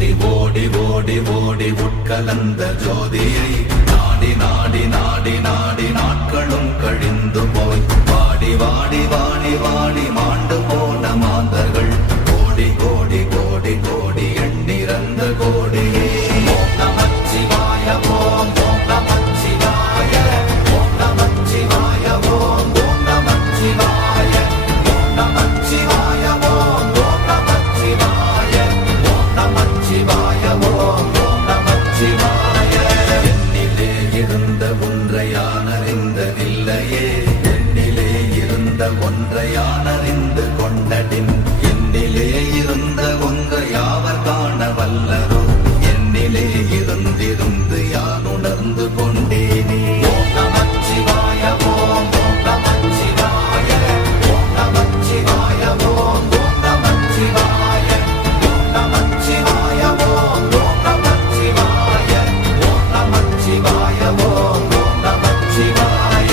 ஓடி ஓடி ஓடி உட்கலந்த ஜோதியை நாடி நாடி நாடி நாடி நாட்களும் கழிந்து போய் வாடி வாடி வாடி வாடி மாண்டு போன மாந்தர்கள் கோடி கோடி கோடி கோடி எண்ணிறந்த கோடியே ஓம் நமச்சிவாய ஓம் ஓம் நமச்சிவாய ஓம் நமச்சிவாய ஓம் ஓம் நமச்சிவாய ஓம் நமச்சிவாய ஓம் ஓம் நமச்சிவாய ஓம் நமச்சிவாய ஓம் ஓம் நமச்சிவாய என்னிலே இருந்த ஒன்றையானறிந்ததில்லையே என்னிலே இருந்த ஒன்றையானறிந்து கொண்டடின் என்னிலே இருந்த ஒன்றை யாவர் காண வல்லரோ என்னிலே இருந்திருந்து யான் உணர்ந்து கொண்டேனே ஓம் நமச்சிவாய ஓம் ஓம் நமச்சிவாய ஓம் நமச்சிவாய ஓம் ஓம் நமச்சிவாய ஓம் நமச்சிவாய ஓம் ஓம் நமச்சிவாய ஓம் நமச்சிவாய ஓம் ஓம் நமச்சிவாய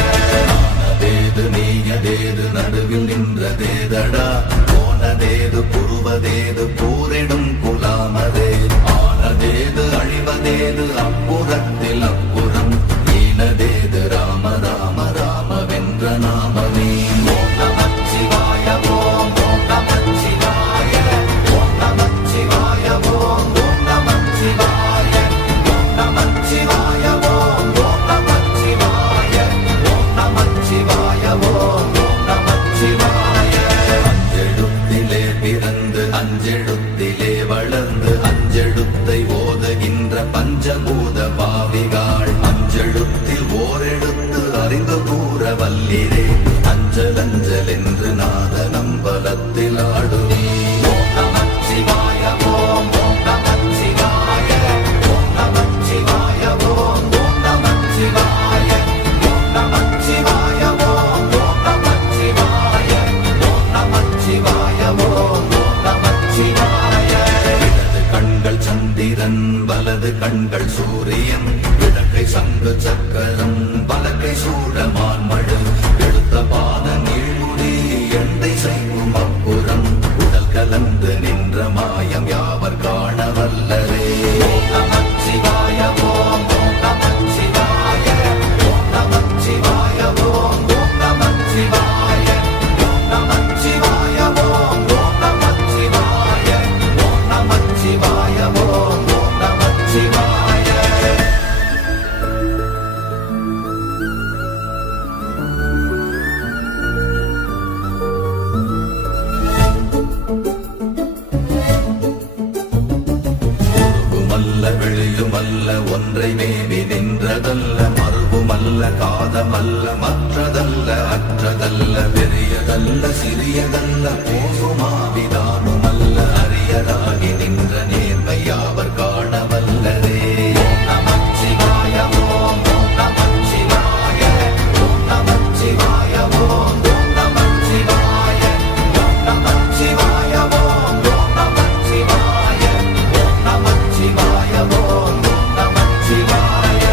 ஆனதேது நீயதேது நடுவில் நின்றதேதடா போனதேது புருவதேது கூறிடும் குலாமதே ஆனதேது அழிவதேது அப்புறத்தில் அப்புறம் ஈனதேது ராம ராம ராமவென்ற நாமமே ஓம் நமச்சிவாய ஓம் ஓம் நமச்சிவாய ஓம் நமச்சிவாய ஓம் ஓம் நமச்சிவாய ஓம் நமச்சிவாய ஓம் ஓம் நமச்சிவாய ஓம் நமச்சிவாய ஓம் ஓம் நமச்சிவாய அஞ்செழுத்திலே பிறந்து அஞ்செழுத்திலே வளர்ந்து அஞ்செழுத்தை ஓதுகின்ற பஞ்சபூத பாவிகாள் அஞ்செழுத்தில் ஓரெழுத்து அறிந்து கூற வல்லிரே அஞ்சல் அஞ்சல் என்று நாத நம்பலத்தில் ஆடுவே ஓம் நமச்சிவாய ஓம் ஓம் நமச்சிவாய ஓம் நமச்சிவாய ஓம் ஓம் நமச்சிவாய ஓம் நமச்சிவாய ஓம் ஓம் நமச்சிவாய ஓம் நமச்சிவாய ஓம் ஓம் நமச்சிவாய இடது கண்கள் சந்திரன் வலது கண்கள் சூரியன் இடக்கை சங்கு சக்கரம் வலக்கை சூடமான் மழு எடுத்த பாத நீழ்முடி எண்டை செய்யும் அப்புறம் உடல் கலந்து நின்ற மாயம் யாவர் காண வல்லரே ஓம் நமச்சிவாய ஓம் ஓம் நமச்சிவாய ஓம் நமச்சிவாய ஓம் ஓம் நமச்சிவாய ஓம் நமச்சிவாய ஓம் ஓம் நமச்சிவாய ஓம் நமச்சிவாய ஓம் ஓம் நமச்சிவாய மல்ல வெளியுமல்ல ஒன்றை மேவி நின்றதல்ல மறுபுமல்ல காதமல்ல மற்றதல்ல அற்றதல்ல பெரியதல்ல சிறியதல்ல போகுமாவிதானுமல்ல அரியராகி நின்ற நேர்மை யாவர் காண வல்லரே ஓம் நமச்சிவாய ஓம் ஓம் நமச்சிவாய ஓம் நமச்சிவாய ஓம் ஓம் நமச்சிவாய ஓம் நமச்சிவாய ஓம் ஓம் நமச்சிவாய ஓம் நமச்சிவாய ஓம் ஓம் நமச்சிவாய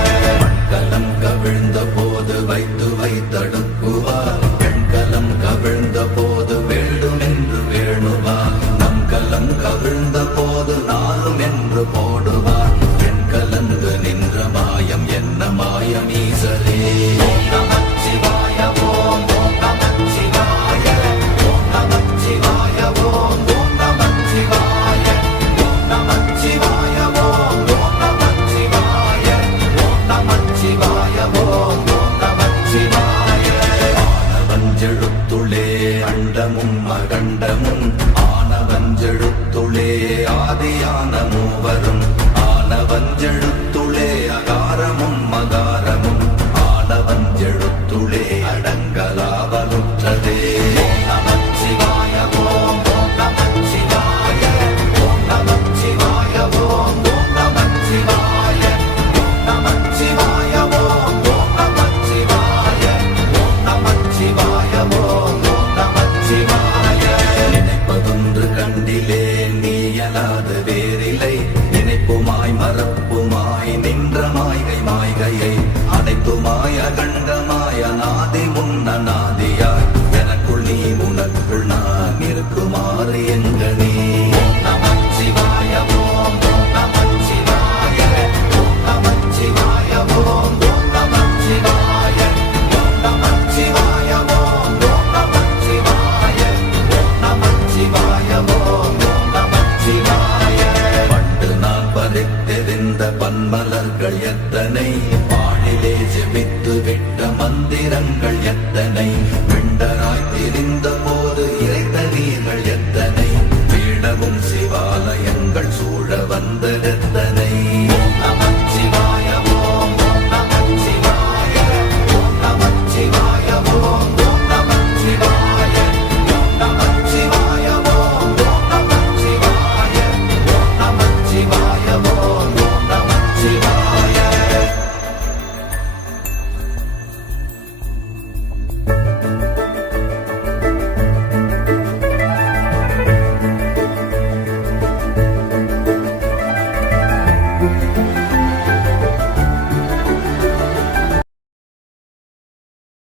மண்கலம் கவிழ்ந்த போது வைத்து வைத்தடுக்குவார் பெண்கலம் கவிழ்ந்த போது வேண்டும் என்று வேணுவார் நம் கலம் கவிழ்ந்த போது நாளும் என்று போடுவார் பெண் கலந்து நின்ற மாயம் என்ன மாயம் ஈசரே ஓம் நமச்சிவாய ஓம் ஓம் நமச்சிவாய ஓம் நமச்சிவாய ஓம் ஓம் நமச்சிவாய ஓம் நமச்சிவாய ஓம் ஓம் நமச்சிவாய ஓம் நமச்சிவாய ஓம் ஓம் நமச்சிவாய ஆனவஞ்செழுத்துளே அண்டமும் அகண்டமும் ஆனவஞ்செழுத்துளே ஆதியான மூவரும் ஆனவஞ்செழுத்துளே அகாரமும் மகாரமும் ஆனவஞ்செழுத்துளே அடங்கலாவலுற்றதே ஓம் நமச்சிவாய ஓம் ஓம் நமச்சிவாய ஓம் நமச்சிவாய ஓம் ஓம் நமச்சிவாய ஓம் நமச்சிவாய ஓம் ஓம் நமச்சிவாய ஓம் நமச்சிவாய ஓம் ஓம் நமச்சிவாய நினைப்பதொன்று கண்டிலே நீயலாது